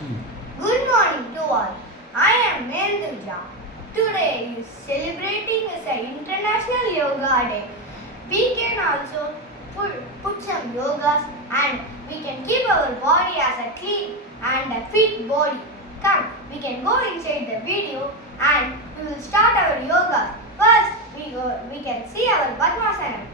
Good morning to all. I am Mendrija. Today is celebrating is a International Yoga Day. We can also put some yogas and we can keep our body as a clean and a fit body. Come, we can go inside the video and we will start our yoga. First, we can see our Padmasanam.